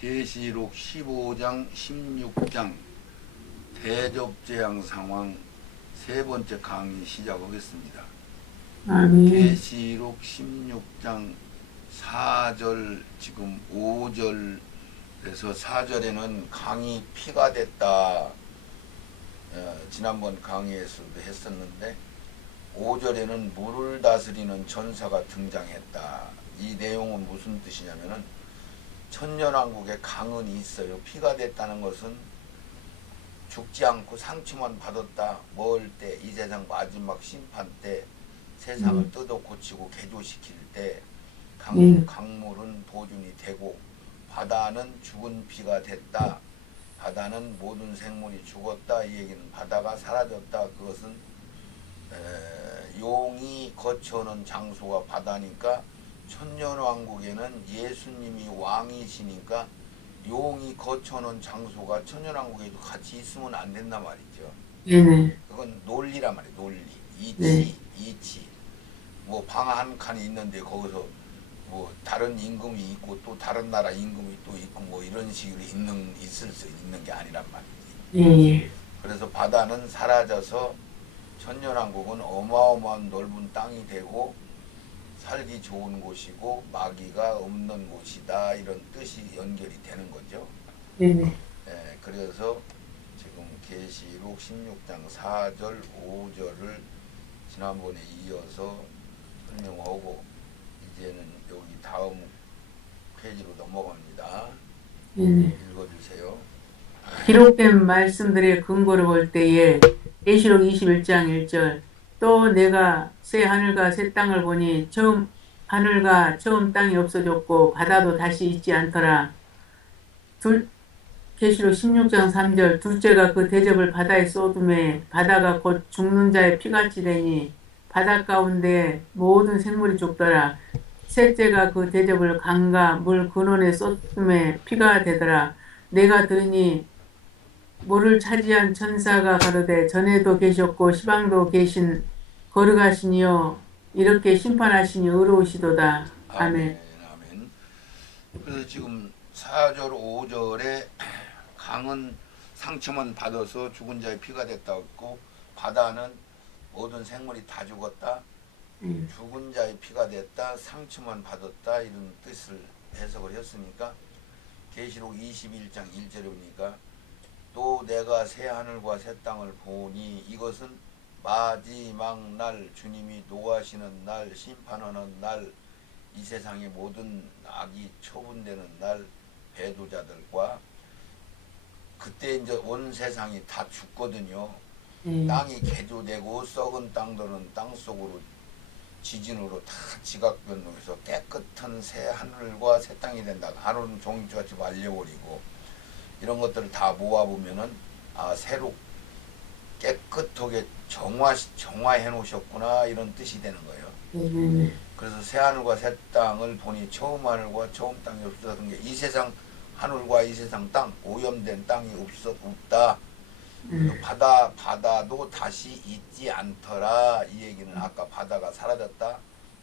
계시록 15장 16장 대접재앙 상황 세 번째 강의 시작하겠습니다. 아멘. 계시록 16장 4절 지금 5절에서 4절에는 강이 피가 됐다. 지난번 강의에서도 했었는데 5절에는 물을 다스리는 천사가 등장했다. 이 내용은 무슨 뜻이냐면은 천년왕국에 강은 있어요. 피가 됐다는 것은 죽지 않고 상처만 받았다. 멀 때, 이 세상 마지막 심판 때 세상을 뜯어 고치고 개조시킬 때 강물은 보존이 되고 바다는 죽은 피가 됐다. 바다는 모든 생물이 죽었다. 이 얘기는 바다가 사라졌다. 그것은 용이 거쳐오는 장소가 바다니까 천년왕국에는 예수님이 왕이시니까 용이 거쳐오는 장소가 천년왕국에도 같이 있으면 안 된단 말이죠. 네네. 그건 논리란 말이에요. 논리. 네. 이치. 뭐 방 한 칸이 있는데 거기서 뭐 다른 임금이 있고 또 다른 나라 임금이 또 있고 뭐 이런 식으로 있을 수 있는 게 아니란 말이에요. 예. 그래서 바다는 사라져서 천년왕국은 어마어마한 넓은 땅이 되고 살기 좋은 곳이고 마귀가 없는 곳이다. 이런 뜻이 연결이 되는 거죠. 네네. 그래서 지금 계시록 16장 4절 5절을 지난번에 이어서 설명하고 이제는 여기 다음 페이지로 넘어갑니다. 네네. 읽어주세요. 기록된 말씀들의 근거를 볼 때에 계시록 21장 1절 또 내가 새 하늘과 새 땅을 보니 처음 하늘과 처음 땅이 없어졌고 바다도 다시 있지 않더라. 계시록 16장 3절 둘째가 그 대접을 바다에 쏟음에 바다가 곧 죽는 자의 피같이 되니 바다 가운데 모든 생물이 죽더라. 셋째가 그 대접을 강과 물 근원에 쏟음에 피가 되더라. 내가 들으니 물을 차지한 천사가 가로되 전에도 계셨고 시방도 계신 거룩하시니요 이렇게 심판하시니 의로우시도다. 아멘. 아멘. 그래서 지금 4절 5절에 강은 상처만 받아서 죽은 자의 피가 됐다고 했고 바다는 모든 생물이 다 죽었다. 죽은 자의 피가 됐다. 상처만 받았다. 이런 뜻을 해석을 했으니까 계시록 21장 1절에 보니까 또 내가 새 하늘과 새 땅을 보니 이것은 마지막 날 주님이 노하시는 날 심판하는 날 이 세상의 모든 악이 처분되는 날 배도자들과 그때 이제 온 세상이 다 죽거든요. 땅이 개조되고 썩은 땅들은 땅속으로 지진으로 다 지각 변동해서 깨끗한 새 하늘과 새 땅이 된다. 하늘은 종이같이 말려버리고 이런 것들을 다 모아보면은 새로 깨끗하게 정화해 놓으셨구나 이런 뜻이 되는 거예요. 그래서 새 하늘과 새 땅을 보니 처음 하늘과 처음 땅이 없어진 게 이 세상 하늘과 이 세상 땅 오염된 땅이 없다. 바다도 다시 있지 않더라. 이 얘기는 아까 바다가 사라졌다.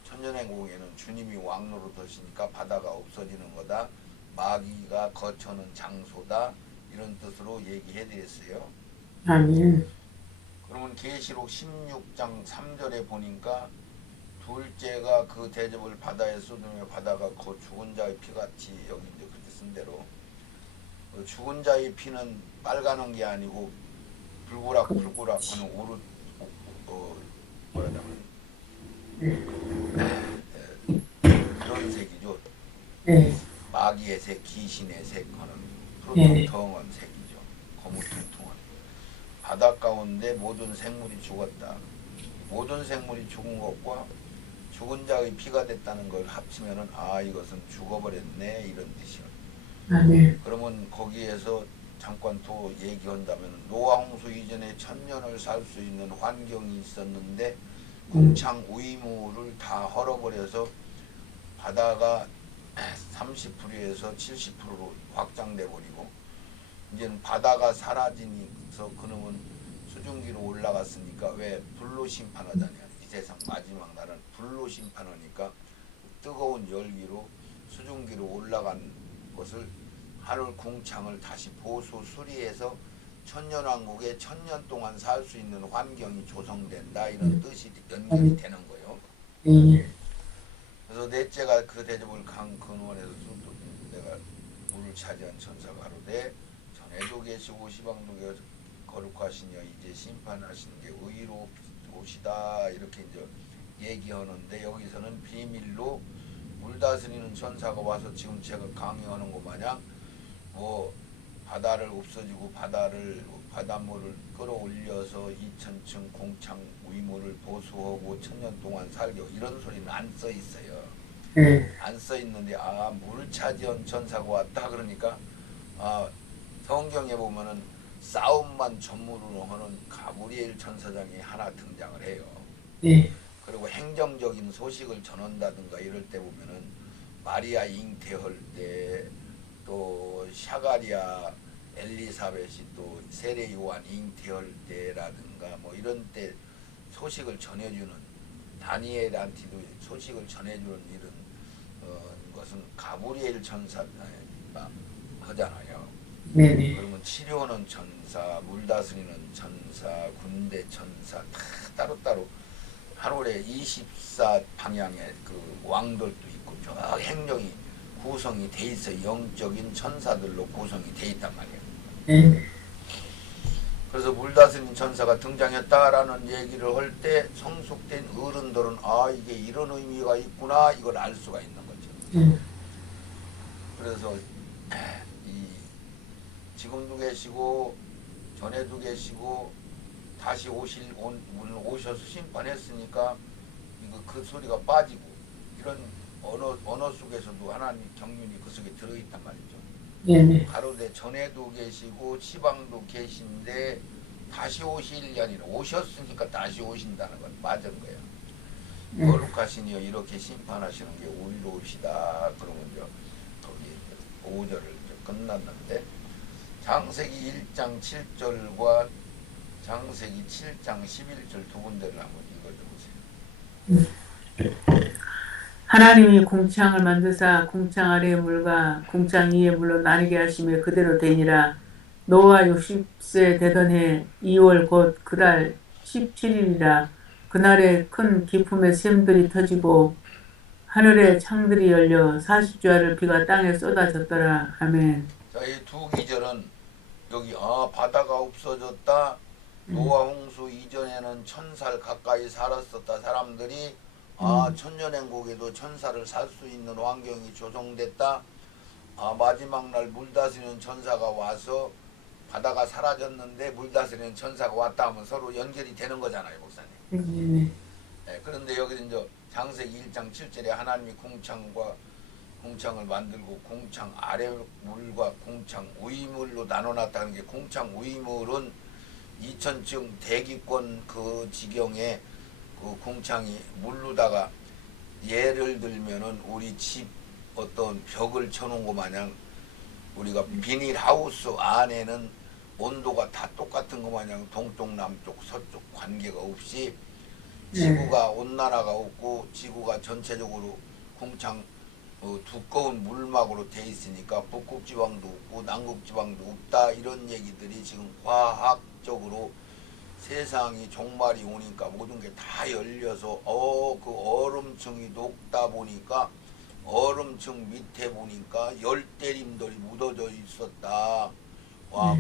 천년왕국에는 주님이 왕노로 되시니까 바다가 없어지는 거다. 마귀가 거처는 장소다. 이런 뜻으로 얘기해드렸어요. 아멘. 그러면 계시록 16장 3절에 보니까 둘째가 그 대접을 바다에 쏟으며 바다가 그 죽은 자의 피같이 여기 이제 그렇게 쓴 대로 죽은 자의 피는 빨가는 게 아니고 불구락하는 뭐라냐면 그런 색이죠. 마귀의 색, 귀신의 색 하는 푸릇텅텅한 색이죠. 거무퉁퉁한 바다 가운데 모든 생물이 죽었다. 모든 생물이 죽은 것과 죽은 자의 피가 됐다는 걸 합치면은 이것은 죽어버렸네 이런 뜻이요. 아멘. 그러면 거기에서 잠깐 더 얘기한다면 노아 홍수 이전에 1000년을 살 수 있는 환경이 있었는데 궁창 우이무를 다 헐어버려서 바다가 30%에서 70%로 확장돼 버리고 이제는 바다가 사라지면서 그놈은 수증기로 올라갔으니까 왜 불로 심판하잖아요. 이 세상 마지막 날은 불로 심판하니까 뜨거운 열기로 수증기로 올라간 것을 하늘 궁창을 다시 보수 수리해서 천년왕국에 천년 동안 살 수 있는 환경이 조성된다 이런 뜻이 연결이 되는 거예요. 예. 그래서 넷째가 그 대접을 강 근원에서 내가 물을 차지한 천사가 하루되 전에도 계시고 시방도 거룩하시며 이제 심판하시는 게 의로우시다 이렇게 이제 얘기하는데 여기서는 비밀로 물 다스리는 천사가 와서 지금 제가 강의하는 것 마냥 뭐 바다를 없어지고 바닷물을 끌어올려서 2000층 공창 위물을 보수하고 천년 동안 살게 이런 소리는 안 써 있어요. 안 써 있는데 물 차지한 천사가 왔다 그러니까 성경에 보면은 싸움만 전문으로 하는 가브리엘 천사장이 하나 등장을 해요. 예. 그리고 행정적인 소식을 전한다든가 이럴 때 보면은 마리아 잉태할 때 또 샤가리아 엘리사벳이 또 세례 요한 잉태할 때라든가 뭐 이런 때 소식을 전해주는 다니엘한테도 소식을 전해주는 이런 것은 가브리엘 천사가 하잖아요. 네네. 그러면 치료하는 천사, 물 다스리는 천사, 군대 천사 다 따로따로 하늘에 24 방향의 그 왕들도 있고 저 행령이 구성이 돼 있어 영적인 천사들로 구성이 돼 있단 말이에요. 예. 그래서 물 다스리는 천사가 등장했다라는 얘기를 할 때 성숙된 어른들은 이게 이런 의미가 있구나 이걸 알 수가 있는 거죠. 그래서 지금도 계시고 전에도 계시고 다시 물론 오셔서 심판했으니까 이거 그 소리가 빠지고 이런 언어 속에서도 하나님 경륜이 그 속에 들어있단 말이죠. 네네. 가로되 전에도 계시고 시방도 계신데 다시 오실 게 아니라 오셨으니까 다시 오신다는 건 맞은 거예요. 거룩하시니여 이렇게 심판하시는 게 의로우시다. 그러면 이제 거기 5절을 끝났는데 창세기 1장 7절과 창세기 7장 11절 두 군데를 한번 읽어보세요. 하나님이 궁창을 만드사 궁창 아래의 물과 궁창 위의 물로 나뉘게 하시며 그대로 되니라. 노아 60세 되던 해 2월 곧 그달 17일이라. 그날에 큰 기품의 샘들이 터지고 하늘의 창들이 열려 40주야를 비가 땅에 쏟아졌더라. 아멘. 자, 이 두 기절은 여기 바다가 없어졌다. 노아 홍수 이전에는 1000살 가까이 살았었다. 사람들이 천년행국에도 1000살을 살 수 있는 환경이 조성됐다. 마지막 날 물 다스리는 천사가 와서 바다가 사라졌는데 물 다스리는 천사가 왔다 하면 서로 연결이 되는 거잖아요, 목사님. 네, 그런데 여기 이제 창세기 1장 7절에 하나님이 궁창을 만들고 궁창 아래 물과 궁창 위물로 나눠놨다는 게 궁창 위물은 2000층 대기권 그 지경에 그 궁창이 물로다가 예를 들면은 우리 집 어떤 벽을 쳐놓은 것 마냥 우리가 비닐하우스 안에는 온도가 다 똑같은 것 마냥 동쪽 남쪽 서쪽 관계가 없이 지구가 온난화가 없고 지구가 전체적으로 궁창 두꺼운 물막으로 돼 있으니까 북극지방도 없고 남극지방도 없다 이런 얘기들이 지금 과학적으로 세상이 종말이 오니까 모든 게 다 열려서 그 얼음층이 녹다 보니까 얼음층 밑에 보니까 열대림들이 묻어져 있었다.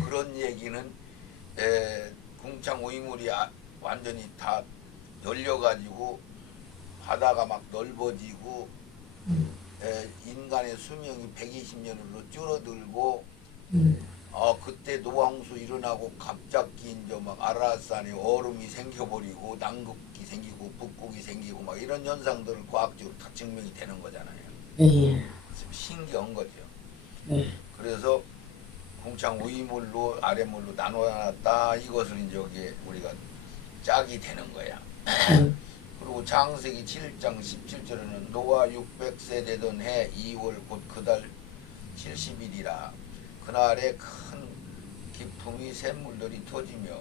그런 얘기는 궁창 위물이 완전히 다 열려가지고 바다가 막 넓어지고 인간의 수명이 120년으로 줄어들고 그때 노황수 일어나고 갑자기 이제 막 아라산에 얼음이 생겨버리고 남극이 생기고 북극이 생기고 막 이런 현상들을 과학적으로 다 증명이 되는 거잖아요. 신기한 거죠. 그래서 궁창 위물로 아래물로 나눠놨다 이것을 이제 여기 우리가 짝이 되는 거야. 그리고 창세기 7장 17절에는 노아 600세 되던 해 2월 곧 그달 70일이라 그날에 큰 기품이 샘물들이 터지며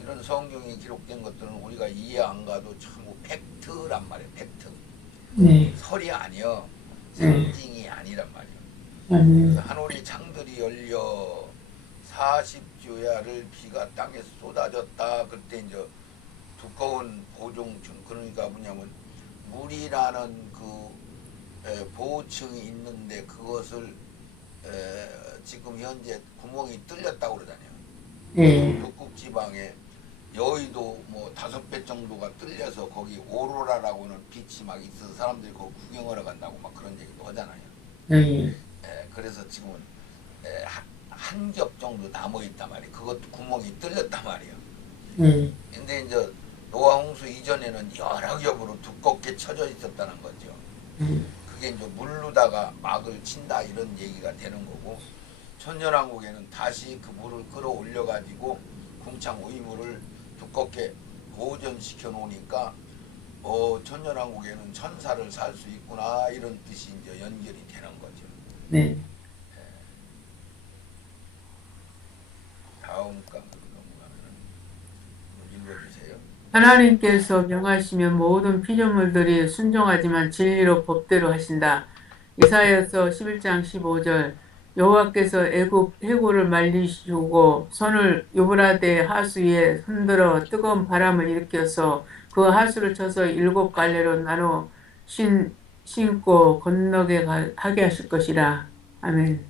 이런 성경에 기록된 것들은 우리가 이해 안 가도 전부 팩트란 말이에요. 팩트. 설이 아니여. 상징이 아니란 말이에요. 아멘. 하늘이 창들이 열려 40주야를 비가 땅에 쏟아졌다. 그때 이제 두꺼운 보종층, 그러니까 뭐냐면 물이라는 그 보호층이 있는데 그것을 지금 현재 구멍이 뚫렸다고 그러잖아요. 예. 북극 지방에 여의도 뭐 5배 정도가 뚫려서 거기 오로라라고는 빛이 막 있어서 사람들이 거기 구경하러 간다고 막 그런 얘기도 하잖아요. 예. 그래서 지금은 한 겹 정도 남아 있단 말이에요. 그것도 구멍이 뚫렸단 말이에요. 예. 근데 이제 노아 홍수 이전에는 여러 겹으로 두껍게 쳐져 있었다는 거죠. 그게 이제 물르다가 막을 친다 이런 얘기가 되는 거고, 천년왕국에는 다시 그 물을 끌어올려 가지고 궁창 우이물을 두껍게 보존시켜 놓으니까 천년왕국에는 천사를 살 수 있구나 이런 뜻이 이제 연결이 되는 거죠. 네. 다음 강 넘어가면 읽어주세요. 하나님께서 명하시면 모든 피조물들이 순종하지만 진리로 법대로 하신다. 이사야서 11장 15절. 여호와께서 애굽 해골을 말리시고 손을 유브라데 하수 위에 흔들어 뜨거운 바람을 일으켜서 그 하수를 쳐서 7갈래로 나눠 신고 건너게 하게 하실 것이라. 아멘.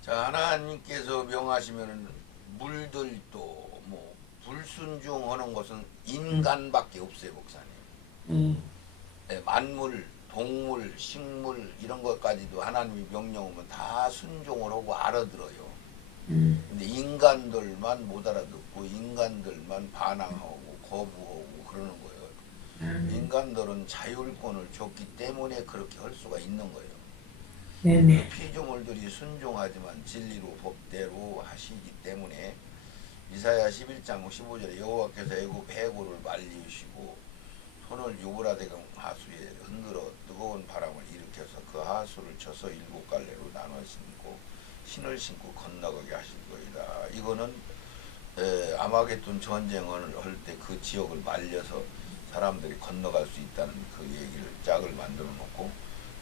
자, 하나님께서 명하시면은 물들도 뭐 불순종하는 것은 인간밖에 없어요, 목사님. 만물, 동물, 식물 이런 것까지도 하나님이 명령하면 다 순종을 하고 알아들어요. 근데 인간들만 못 알아듣고 인간들만 반항하고 거부하고 그러는 거예요. 인간들은 자율권을 줬기 때문에 그렇게 할 수가 있는 거예요. 네네. 피조물들이 순종하지만 진리로 법대로 하시기 때문에 이사야 11장 15절에 여호와께서 애굽 해골을 말리시고 손을 유브라데 하수에 흔들어 뜨거운 바람을 일으켜서 그 하수를 쳐서 7갈래로 나눠 신고 신을 신고 건너가게 하실 거이다. 이거는 아마겟돈 전쟁을 할 때 그 지역을 말려서 사람들이 건너갈 수 있다는 그 얘기를 짝을 만들어 놓고,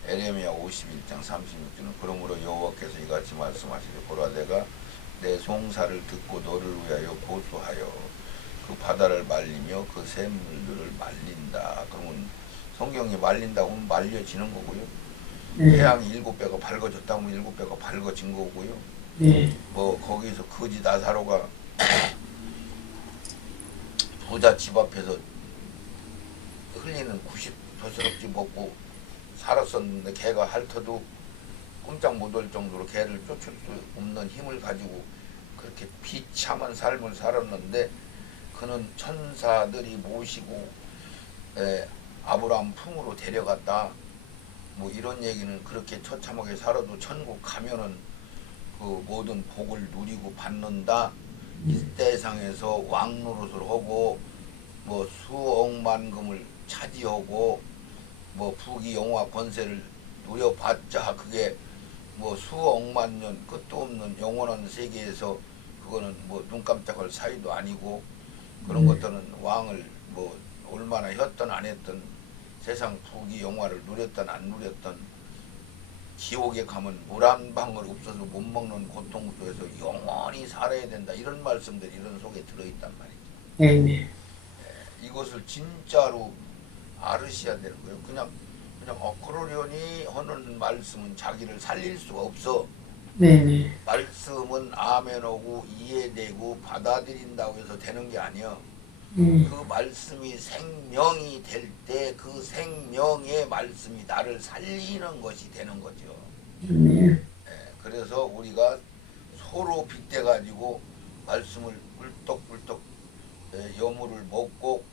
에레미야 51장 36절은 그러므로 여호와께서 이같이 말씀하시되 보라 내가 내 송사를 듣고 너를 위하여 고소하여 그 바다를 말리며 그 샘물들을 말린다. 그러면 성경이 말린다고 하면 말려지는 거고요. 태양이 7배가 밝아졌다고 하면 7배가 밝아진 거고요. 뭐 거기서 거지 나사로가 부자 집 앞에서 흘리는 90도스럽지 먹고 살았었는데 개가 핥아도 꼼짝 못할 정도로 개를 쫓을 수 없는 힘을 가지고 그렇게 비참한 삶을 살았는데, 그는 천사들이 모시고 아브라함 품으로 데려갔다. 뭐 이런 얘기는 그렇게 처참하게 살아도 천국 가면은 그 모든 복을 누리고 받는다. 이 세상에서 왕 노릇을 하고 뭐 수억만금을 차지하고 뭐 부귀 영화 권세를 누려봤자 그게 뭐 수억만 년 끝도 없는 영원한 세계에서 그거는 뭐 눈 깜짝할 사이도 아니고, 그런 것들은 왕을 뭐 얼마나 했던 안 했던, 세상 부귀 영화를 누렸던 안 누렸던, 지옥에 가면 물 한 방울 없어서 못 먹는 고통 속에서 영원히 살아야 된다. 이런 말씀들이 이런 속에 들어있단 말이죠. 이것을 진짜로 알으셔야 되는 거예요. 그냥 그러려니 하는 말씀은 자기를 살릴 수가 없어. 말씀은 아멘하고 이해되고 받아들인다고 해서 되는 게 아니야. 그 말씀이 생명이 될 때 그 생명의 말씀이 나를 살리는 것이 되는 거죠. 그래서 우리가 서로 빗대가지고 말씀을 꿀떡꿀떡 여물을 먹고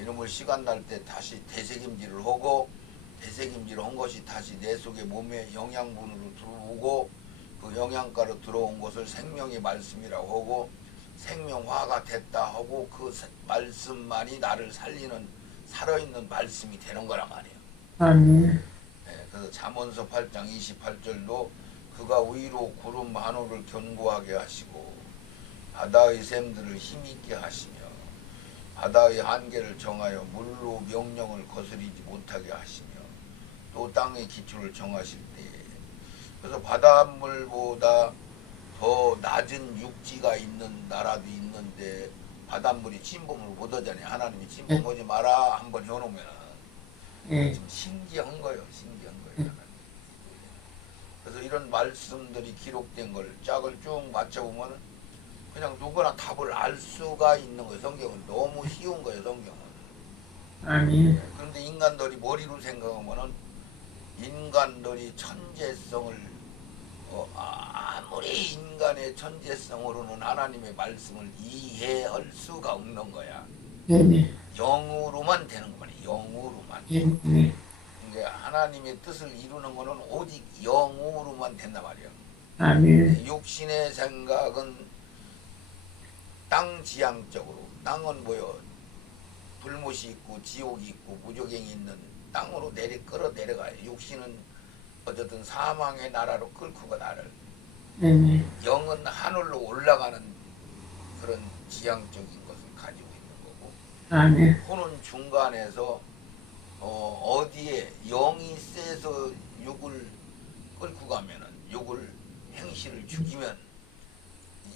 이놈을 시간 날 때 다시 되새김질을 하고, 되새김질을 한 것이 다시 내 속에 몸에 영양분으로 들어오고, 그 영양가로 들어온 것을 생명의 말씀이라고 하고 생명화가 됐다 하고, 그 말씀만이 나를 살리는 살아있는 말씀이 되는 거란 말이에요. 그래서 잠언서 8장 28절도 그가 위로 구름 하늘을 견고하게 하시고 바다의 샘들을 힘있게 하시며 바다의 한계를 정하여 물로 명령을 거스리지 못하게 하시며 또 땅의 기초를 정하실 때에 그래서 바닷물보다 더 낮은 육지가 있는 나라도 있는데 바닷물이 침범을 못하잖아요. 하나님이 침범하지 마라 한번 해놓으면 예, 지금 신기한 거예요. 신기한 거예요. 하나님. 그래서 이런 말씀들이 기록된 걸 짝을 쭉 맞춰보면 그냥 누구나 답을 알 수가 있는 거예요. 성경은 너무 쉬운 거예요. 성경은. 아멘, 그런데 인간들이 머리로 생각하면은 인간들이 천재성을 아무리 인간의 천재성으로는 하나님의 말씀을 이해할 수가 없는 거야. 네네, 영으로만 되는 거만 영으로만. 네네, 그러니까 하나님의 뜻을 이루는 거는 오직 영으로만 된단 말이야. 아멘, 육신의 생각은 땅 지향적으로 땅은 뭐요? 불못이 있고 지옥이 있고 무조갱이 있는 땅으로 끌어 내려가요. 육신은 어쨌든 사망의 나라로 끌고 가 나를. 네네, 영은 하늘로 올라가는 그런 지향적인 것을 가지고 있는 거고, 아멘, 혼은 중간에서 어디에 영이 세서 육을 끌고 가면은 육을 행실을 죽이면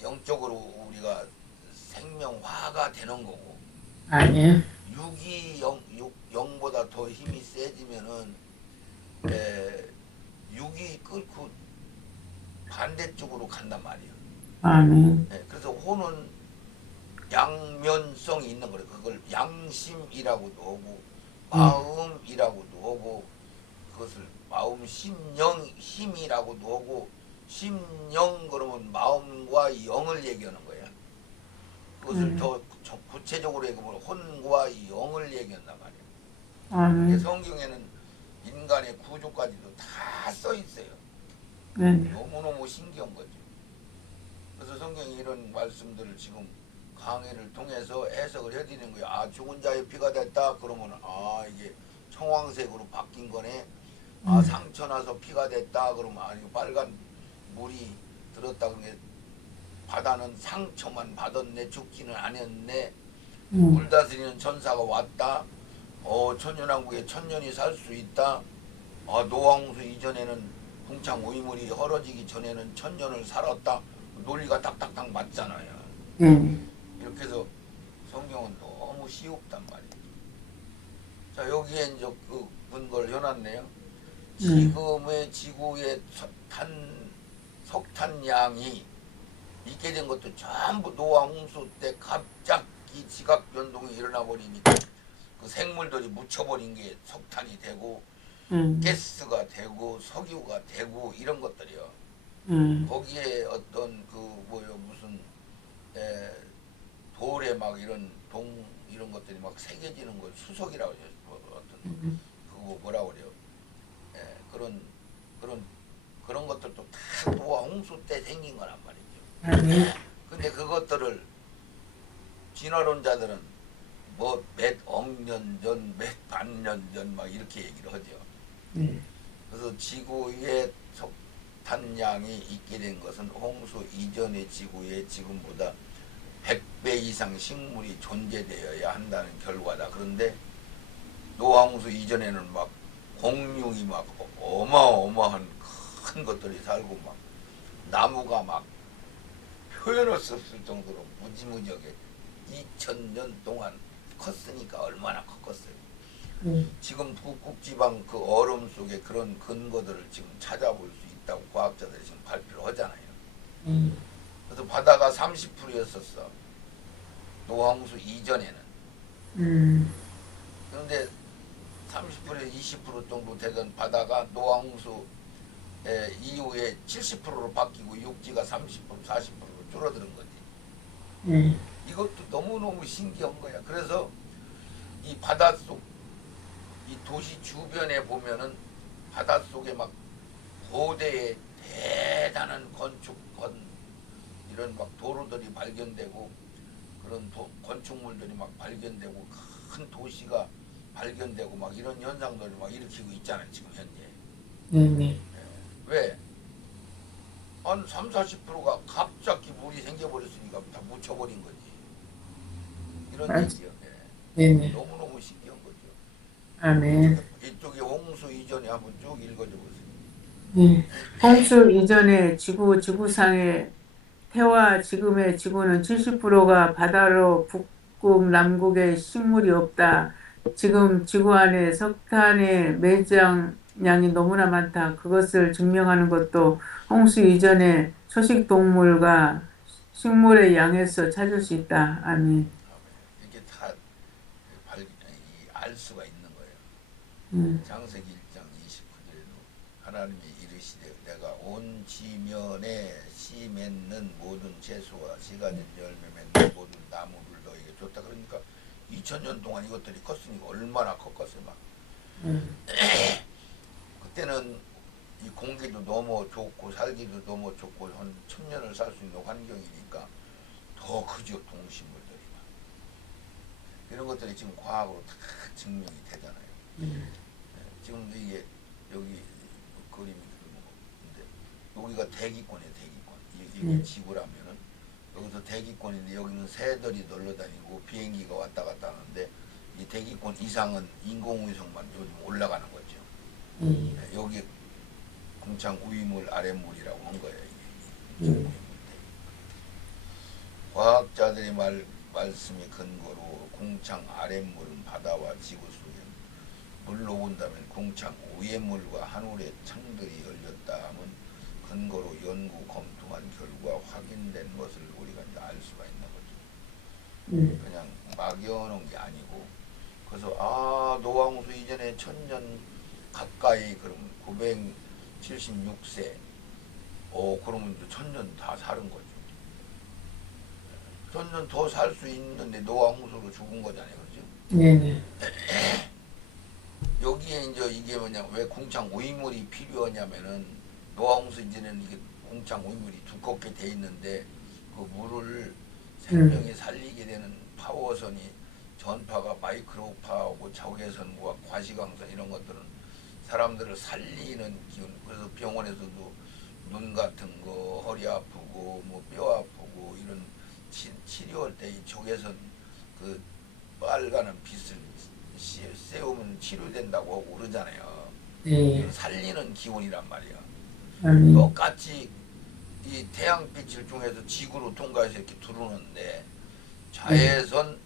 영적으로 우리가 생명화가 되는 거고, 아멘, 육이 영보다 더 힘이 세지면은 육이 끌고 반대쪽으로 간단 말이에요. 아멘, 그래서 혼은 양면성이 있는 거예요. 그걸 양심이라고도 하고 마음이라고도 하고 그것을 마음 심령 힘이라고도 하고 심령 그러면 마음과 영을 얘기하는 거야. 그것을 더 구체적으로 얘기하면 혼과 영을 얘기한단 말이야. 아멘, 성경에는 인간의 구조까지도 다 써 있어요. 네네, 너무너무 신기한 거죠. 그래서 성경이 이런 말씀들을 지금 강의를 통해서 해석을 해드리는 거예요. 아, 죽은 자의 피가 됐다. 그러면 아, 이게 청황색으로 바뀐 거네. 아, 상처 나서 피가 됐다. 그러면 아, 이거 빨간 물이 들었다. 그게 바다는 상처만 받았네. 죽지는 않았네. 물 다스리는 천사가 왔다. 천년왕국에 천년이 살 수 있다. 아, 노왕수 이전에는 궁창 오이물이 헐어지기 전에는 천년을 살았다. 논리가 딱딱딱 맞잖아요. 네네, 이렇게 해서 성경은 너무 쉬웠단 말이에요. 자, 여기에 이제 그 근거를 해놨네요. 지금의 지구의 석탄량이 있게 된 것도 전부 노아 홍수 때 갑자기 지각 변동이 일어나 버리니까 그 생물들이 묻혀버린 게 석탄이 되고 가스가 되고 석유가 되고 이런 것들이요. 거기에 어떤 그 뭐요 무슨 돌에 막 이런 동 이런 것들이 막 새겨지는 걸 수석이라고 해요. 어떤 그거 뭐라 그래요? 그런 그런 그런 것들도 다 노아 홍수 때 생긴 거란 말이죠. 아멘, 근데 그것들을 진화론자들은 뭐 몇 억 년 전, 몇 반년 전 막 이렇게 얘기를 하죠. 그래서 지구의 석탄량이 있게 된 것은 홍수 이전의 지구에 지금보다 100배 이상 식물이 존재되어야 한다는 결과다. 그런데 노황수 이전에는 막 공룡이 막 어마어마한 큰 것들이 살고 막 나무가 막 표현할 수 없을 정도로 무지무지하게 2000년 동안 컸으니까 얼마나 컸겠어요. 지금 북극지방 그 얼음 속에 그런 근거들을 지금 찾아볼 수 있다고 과학자들이 지금 발표를 하잖아요. 그래서 바다가 30%였었어. 노황수 이전에는. 그런데 30% 20% 정도 되던 바다가 노황수 이후에 70%로 바뀌고 육지가 30% 40%로 줄어드는 거지. 이것도 너무너무 신기한 거야. 그래서 이 바닷속 이 도시 주변에 보면은 바닷속에 막 고대의 대단한 이런 막 도로들이 발견되고 그런 건축물들이 막 발견되고 큰 도시가 발견되고 막 이런 현상들을 막 일으키고 있잖아요. 지금 현재. 네네, 왜? 한 3, 40%가 갑자기 물이 생겨버렸으니까 다 묻혀버린 거지. 이런 얘기요. 네네, 너무너무 신기한 거죠. 아멘, 이쪽에 홍수 이전에 한번 쭉 읽어줘 보세요. 예. 홍수 이전에 지구상의 태와 지금의 지구는 70%가 바다로 북극, 남극에 식물이 없다. 지금 지구 안에 석탄의 매장량이 너무나 많다. 그것을 증명하는 것도 홍수 이전에 초식 동물과 식물의 양에서 찾을 수 있다. 아멘. 이렇게 다 알 수가 있는 거예요. 음, 창세기 1장 29절에도 하나님이 이르시되 내가 온 지면에 씨 맺는 모든 채소와 씨 가진 열매 맺는 모든 나무를 너에게 줬다. 그러니까 2000년 동안 이것들이 컸으니까 얼마나 컸겠어요. 막 음, 그때는 이 공기도 너무 좋고 살기도 너무 좋고 한 1000년을 살 수 있는 환경이니까 더 크죠. 동식물들이 막. 이런 것들이 지금 과학으로 다 증명이 되잖아요. 음, 지금도 이게 여기 그림이 근데 여기가 대기권이에요. 대기권. 이게 지구라면은 여기서 대기권인데 여기는 새들이 놀러다니고 비행기가 왔다 갔다 하는데 이 대기권 이상은 인공위성만 요즘 올라가는 거죠. 여기 궁창 위물 아랫물이라고 한 거예요. 이게. 과학자들의 말씀이 근거로 궁창 아랫물은 바다와 지구 속에 물로 본다면 궁창 위의 물과 하늘의 창들이 열렸다 하면 근거로 연구 검토한 결과 확인된 것을 우리가 이제 알 수가 있는 거죠. 그냥 막연한 게 아니고 그래서 노아홍수 이전에 1000년 가까이 그러면 976세 그러면 이제 1000년 다 사는 거죠. 1000년 더 살 수 있는데 노아홍수로 죽은 거잖아요. 그죠? 네네. 여기에 이제 이게 뭐냐 왜 궁창 오이물이 필요하냐면은 노아홍수 이제는 이게 궁창 오이물이 두껍게 돼 있는데 그 물을 생명이 살리게 되는 파워선이 전파가 마이크로파하고 적외선과 과시광선 이런 것들은 사람들을 살리는 기운. 그래서 병원에서도 눈 같은 거 허리 아프고 뭐 뼈 아프고 이런 치료할 때 이 적외선 그 빨가는 빛을 세우면 치료된다고 하고 그러잖아요. 네. 살리는 기운이란 말이야. 아멘. 똑같이 이 태양빛을 통해서 지구로 통과해서 이렇게 들어오는데 자외선,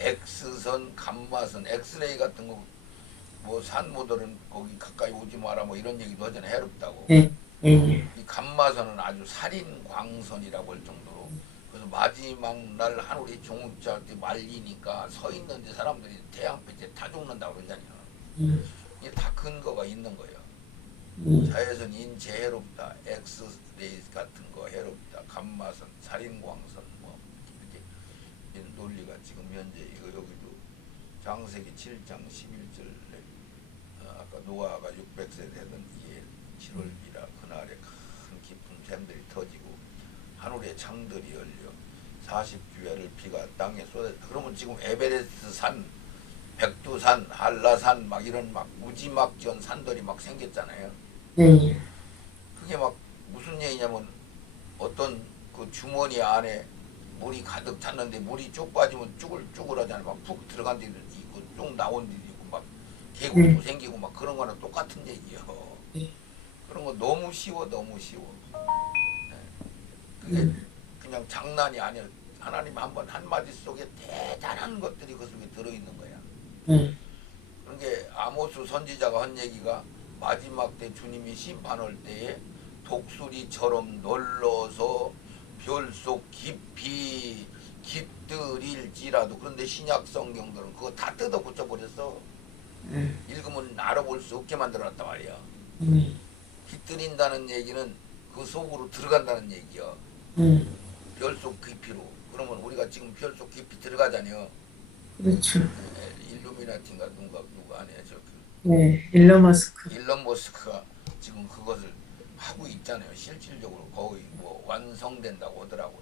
X선, 감마선, 엑스레이 같은 거 뭐 산모들은 거기 가까이 오지 마라 뭐 이런 얘기도 하잖아요. 해롭다고. 네. 네. 이 감마선은 아주 살인 광선이라고 할 정도로 그래서 마지막 날 하늘이 종욱자 때 말리니까 서 있는데 사람들이 태양빛에 다 죽는다고 그러잖아요. 이게 다 근거가 있는 거예요. 자외선 인체 해롭다, 엑스레이 같은 거 해롭다, 감마선, 살인광선 뭐 이렇게 이런 논리가 지금 현재 이거 여기도 창세기 7장 11절 아까 노아가 600세 되던 이에 7월이라 그날에 큰 깊은 샘들이 터지고 하늘의 창들이 열려 40주야를 비가 땅에 쏟았다. 그러면 지금 에베레스트 산, 백두산, 한라산 막 이런 막 무지막지한 산들이 막 생겼잖아요. 네. 그게 막 무슨 얘기냐면 어떤 그 주머니 안에 물이 가득 찼는데 물이 쭉 빠지면 쭈글쭈글하잖아요. 막 푹 들어간 데도 있고 쭉 나온 데도 있고 막 계곡도 생기고 막 그런 거랑 똑같은 얘기예요. 그런 거 너무 쉬워 너무 쉬워. 그게 그냥 장난이 아니라 하나님 한번 한마디 속에 대단한 것들이 그 속에 들어있는 거야. 그런 게 아모스 선지자가 한 얘기가 마지막 때 주님이 심판할 때에 독수리처럼 놀러서 별 속 깊이 깃들일지라도 그런데 신약 성경들은 그거 다 뜯어 고쳐버렸어. 읽으면 알아볼 수 없게 만들어놨단 말이야. 깃들인다는 얘기는 그 속으로 들어간다는 얘기야. 별 속 깊이로. 그러면 우리가 지금 별 속 깊이 들어가잖아요. 그렇죠. 일루미나티인가 누가 아니야 저 네. 일론 머스크. 일론 머스크가 지금 그것을 하고 있잖아요. 실질적으로 거의 뭐 완성된다고 하더라고요.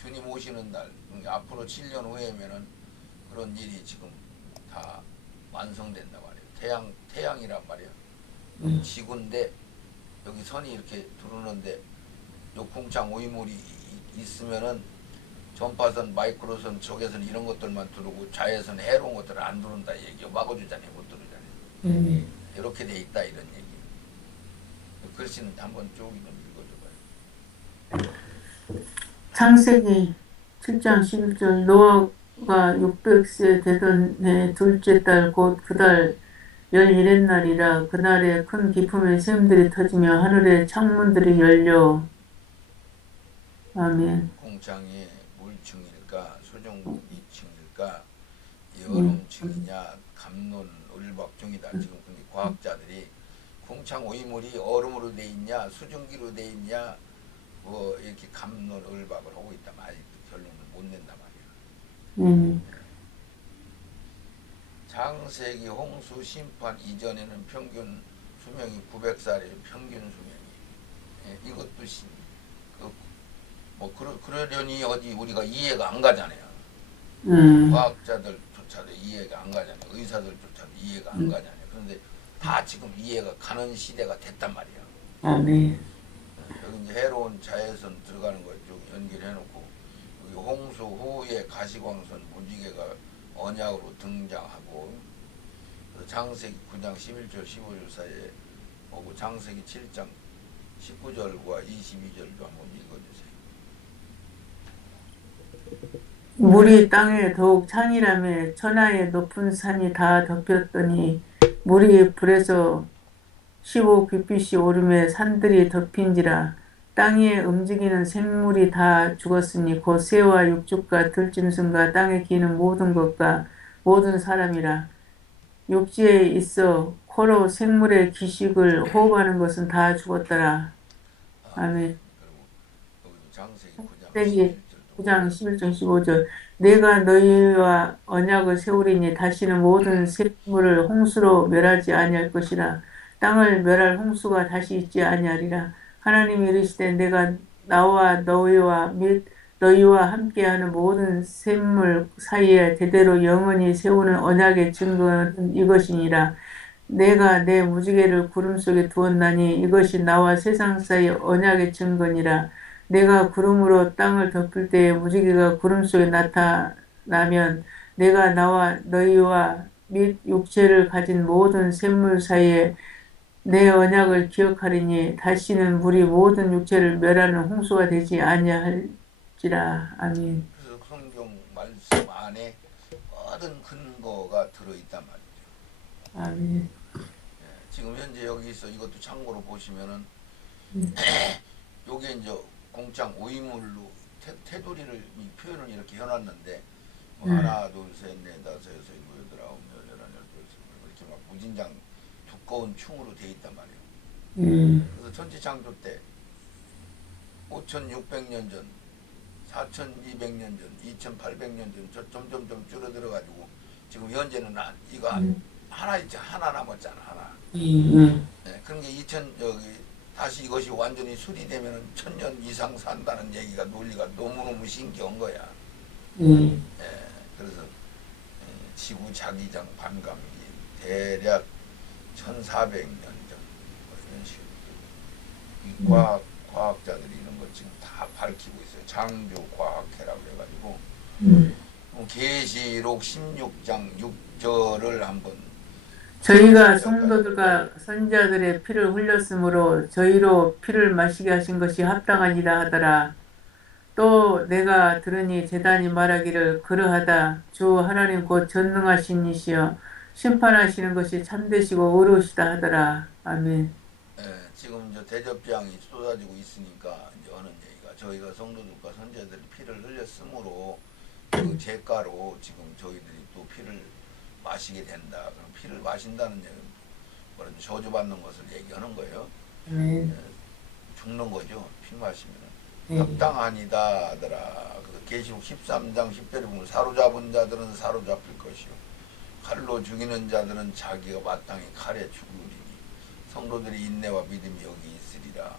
주님 오시는 날 앞으로 7년 후에면은 그런 일이 지금 다 완성된단 말이에요. 태양이란 말이에요. 여기 지구인데 여기 선이 이렇게 들어오는데 요 궁창 오이물이 있으면은 전파선, 마이크로선, 적외선 이런 것들만 들어오고 자외선 해로운 것들은 안 들어온다 얘기요. 막아주잖아요. 못 들어오잖아요. 이렇게 돼 있다 이런 얘기. 글씨는 한번 쭉 좀 읽어줘봐요. 창세기 7장 11절 노아가 600세 되던 해 둘째 달 곧 그달 11날이라 그날에 큰 기품의 샘들이 터지며 하늘의 창문들이 열려 아멘. 공창이 물층일까 수중이층일까 음. 얼음층이냐 감론 을박중이다. 지금 근데 과학자들이 공창 오이물이 얼음으로 돼 있냐 수증기로 돼 있냐 뭐 이렇게 감론 을박을 하고 있다. 아직 결론을 못 낸단 말이야. 창세기 홍수 심판 이전에는 평균 수명이 900살이에요. 평균 수명이. 예, 이것도 그러려니 어디 우리가 이해가 안 가잖아요. 과학자들조차도 이해가 안 가잖아요. 의사들조차도 이해가 안 가잖아요. 그런데 다 지금 이해가 가는 시대가 됐단 말이야. 아멘. 여기 이제 해로운 자외선 들어가는 거 쭉 연결해놓고 여기 홍수 후에 가시광선 무지개가 언약으로 등장하고 창세기 9장 11절 15절 사이에 오고 창세기 7장 19절과 22절도 한번 읽어주세요. 물이 땅에 더욱 찬이라며 천하의 높은 산이 다 덮였더니 물이 불에서 15빛이 오르며 산들이 덮인지라 땅 위에 움직이는 생물이 다 죽었으니 곧 새와 육축과 들짐승과 땅에 기는 모든 것과 모든 사람이라 육지에 있어 코로 생물의 기식을 호흡하는 것은 다 죽었더라. 아멘. 그리고 여기도 창세기 9장 창세기 11절도 9장 11절 15절 내가 너희와 언약을 세우리니 다시는 모든 생물을 홍수로 멸하지 아니할 것이라. 땅을 멸할 홍수가 다시 있지 아니하리라. 하나님이 이르시되 내가 나와 너희와 및 너희와 함께하는 모든 생물 사이에 대대로 영원히 세우는 언약의 증거는 이것이니라. 내가 내 무지개를 구름 속에 두었나니 이것이 나와 세상 사이 언약의 증거니라. 내가 구름으로 땅을 덮을 때에 무지개가 구름 속에 나타나면 내가 나와 너희와 및 육체를 가진 모든 생물 사이에 내 언약을 기억하리니 다시는 물이 모든 육체를 멸하는 홍수가 되지 아니할지라. 아멘. 그래서 성경 말씀 안에 모든 근거가 들어있단 말이죠. 아멘. 지금 현재 여기서 이것도 참고로 보시면은 요게 이제 공창 오이물로 테두리를 이 표현을 이렇게 해놨는데 뭐 하나 둘셋넷 다섯 여섯 일곱 여덟 아홉 열 열한 열둘 열셋 이렇게 막 무진장 두꺼운 충으로 돼 있단 말이에요. 그래서 천지창조 때 5,600년 전, 4,200년 전, 2,800년 전 점점 줄어들어 가지고 지금 현재는 이거 하나 있지 하나 남았잖아 하나. 네, 그런 게 다시 이것이 완전히 수리되면은 1000년 이상 산다는 얘기가 논리가 너무너무 신기한 거야. 그래서 지구 자기장 반감기 대략 1400년 전 이런 식으로 이 과학자들이 이런 걸 지금 다 밝히고 있어요. 창조과학회라고 해가지고 계시록 16장 6절을 한번 저희가 성도들과 선지자들의 피를 흘렸으므로 저희로 피를 마시게 하신 것이 합당하니라 하더라. 또 내가 들으니 제단이 말하기를 그러하다. 주 하나님 곧 전능하신 이시여 심판하시는 것이 참되시고 의로우시다 하더라. 아멘. 지금 저 대접장이 쏟아지고 있으니까 이제 하는 얘기가 저희가 성도들과 선지자들이 피를 흘렸으므로 그 제가로 지금 저희들이 또 피를 마시게 된다. 그럼 피를 마신다는 얘기는 뭐라든 저주받는 것을 얘기하는 거예요. 죽는 거죠. 피 마시면 합당하니다 하더라. 계시록 13장 10절에 보면 사로잡은 자들은 사로잡힐 것이요 칼로 죽이는 자들은 자기가 마땅히 칼에 죽으리니 성도들이 인내와 믿음이 여기 있으리라.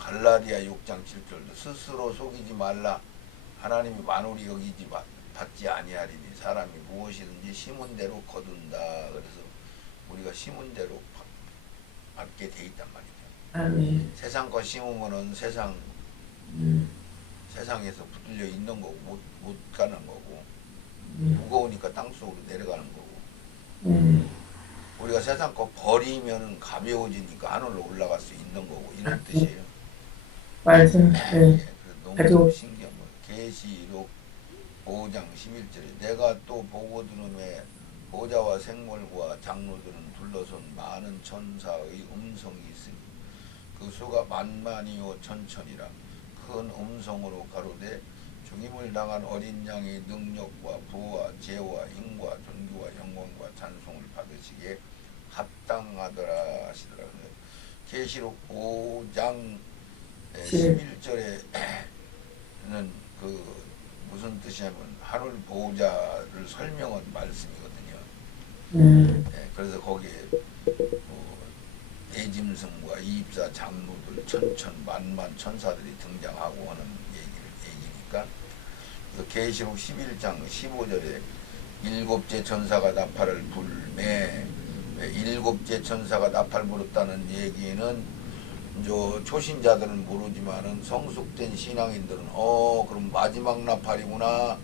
갈라디아 6장 7절도 스스로 속이지 말라. 하나님이 만물이 여기지 받지 아니하리니 사람이 무엇이든지 심은 대로 거둔다. 그래서 우리가 심은 대로 받게 돼 있단 말이죠. 세상 거 심으면은 세상에서 붙들려 있는 거고 못 가는 거고 무거우니까 땅속으로 내려가는 거고 우리가 세상 거 버리면 가벼워지니까 하늘로 올라갈 수 있는 거고 이런 뜻이에요. 맞아요. 예, 네. 너무 아주 신기한 거. 계시록 5장 11절에 내가 또 보고 들음에 보좌와 생물과 장로들은 둘러선 많은 천사의 음성이 있으니 그 수가 만만이요 천천이라 큰 음성으로 가로되 죽임을 당한 어린 양의 능력과 부와 죄와 힘과 존귀와 영광과 찬송을 받으시기에 합당하더라 하시더라. 계시록 5장 11절에는 그 무슨 뜻이냐면 하늘 보호자를 설명한 말씀이거든요. 네, 그래서 거기에 대짐승과 이입사 장로들 천천 만만 천사들이 등장하고 하는 얘기니까. 그래서 계시록 11장 15절에 일곱째 천사가 나팔을 불매, 일곱째 천사가 나팔 불었다는 얘기는 초신자들은 모르지만은 성숙된 신앙인들은 그럼 마지막 나팔이구나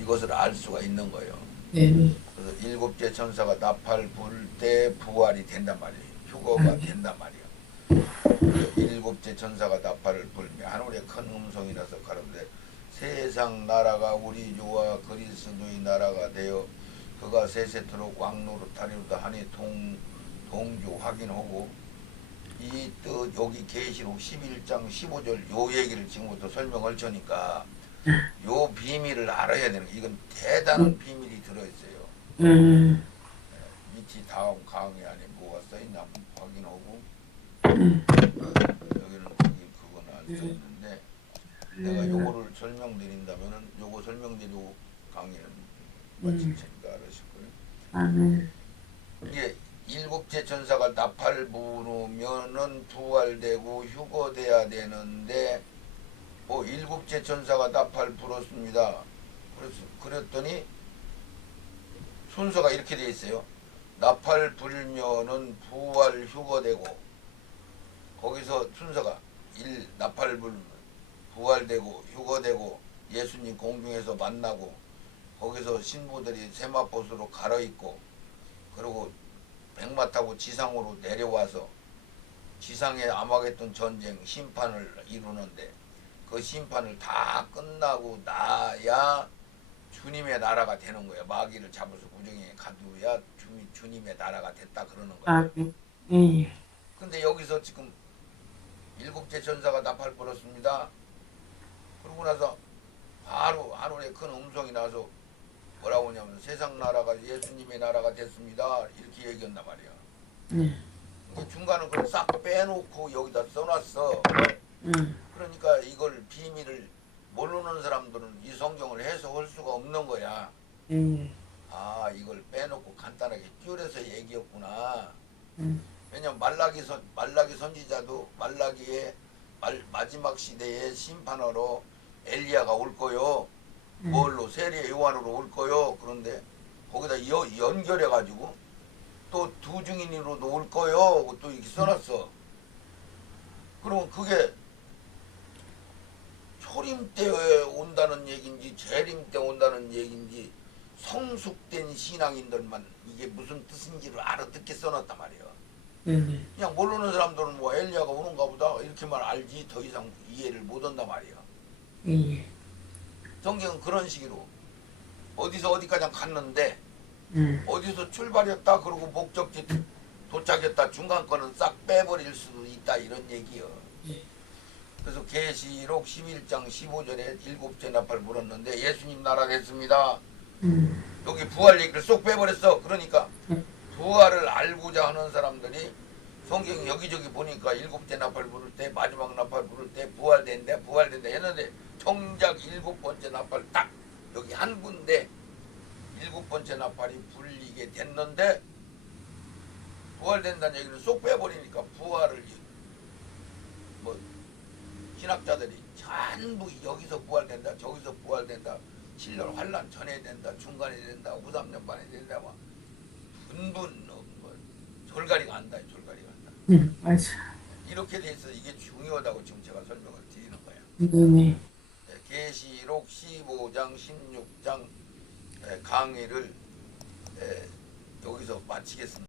이것을 알 수가 있는 거예요. 네. 그래서 일곱째 천사가 나팔 불 때 부활이 된단 말이에요. 휴거가 된단 말이에요. 일곱째 천사가 나팔을 불며 하늘에 큰 음성이 나서 가로되 세상 나라가 우리 주와 그리스도의 나라가 되어 그가 세세토록 왕노릇하리로다 하니 동주 확인하고 이 뜻 여기 계시록 11장 15절 요 얘기를 지금부터 설명할 테니까 요 비밀을 알아야 되는 거예요. 이건 대단한 비밀이 들어있어요. 밑이 다음 강의 안에 뭐가 써있나 한번 확인하고 여기는 그거는 안 써있는데 내가 요거를 설명드린다면은 요거 설명드리고 강의는 마칠 테니까 알으실 거예요. 아멘. 이게 일곱째 천사가 나팔 부르면은 부활되고 휴거돼야 되는데 일곱째 천사가 나팔 불었습니다. 그랬더니 순서가 이렇게 돼 있어요. 나팔 불면은 부활 휴거되고 거기서 순서가 1. 나팔 불면 부활되고 휴거되고 예수님 공중에서 만나고 거기서 신부들이 세마포수로 갈아입고 그리고 백마 타고 지상으로 내려와서 지상에 아마겟돈 전쟁 심판을 이루는데 그 심판을 다 끝나고 나야 주님의 나라가 되는 거예요. 마귀를 잡아서 구정에 가두어야 주님의 나라가 됐다 그러는 거예요. 예. 근데 여기서 지금 일곱째 천사가 나팔 불었습니다. 그러고 나서 바로 하늘에 큰 음성이 나서 뭐라고 하냐면 세상 나라가 예수님의 나라가 됐습니다. 이렇게 얘기한단 말이야. 중간은 그걸 싹 빼놓고 여기다 써놨어. 그러니까 이걸 비밀을 모르는 사람들은 이 성경을 해석할 수가 없는 거야. 아 이걸 빼놓고 간단하게 띄어서 얘기했구나. 왜냐면 말라기 선지자도 말라기의 마지막 시대의 심판으로 엘리야가 올 거요. 뭘로 세례 요한으로 올 거요. 그런데 거기다 연결해 가지고 또 두 증인으로도 올 거요. 또 이렇게 써놨어. 그러면 그게 초림 때 온다는 얘기인지 재림 때 온다는 얘기인지 성숙된 신앙인들만 이게 무슨 뜻인지를 알아듣게 써놨단 말이야. 그냥 모르는 사람들은 뭐 엘리야가 오는가 보다 이렇게만 알지 더 이상 이해를 못 한단 말이야. 성경은 그런 식으로 어디서 어디까지 갔는데 어디서 출발했다 그러고 목적지 도착했다 중간 거는 싹 빼버릴 수도 있다 이런 얘기요. 그래서 계시록 11장 15절에 일곱째 나팔 불었는데 예수님 나라 됐습니다. 여기 부활 얘기를 쏙 빼버렸어. 그러니까 부활을 알고자 하는 사람들이 성경 여기저기 보니까 일곱째 나팔 부를 때 마지막 나팔 부를 때 부활된다 했는데 정작 일곱 번째 나팔 딱 여기 한 군데 일곱 번째 나팔이 불리게 됐는데 부활된다는 얘기를 쏙 빼버리니까 부활을 뭐 신학자들이 전부 여기서 부활된다 저기서 부활된다 7년 환란 전에 된다 중간에 된다 우삼년반에 된다 막 분분 뭐 절가리가 안다 절가리가 안다. 맞아. 이렇게 돼 있어. 이게 중요하다고 지금 제가 설명을 드리는 거야. 네네. 계시록 15장 16장 강의를 여기서 마치겠습니다.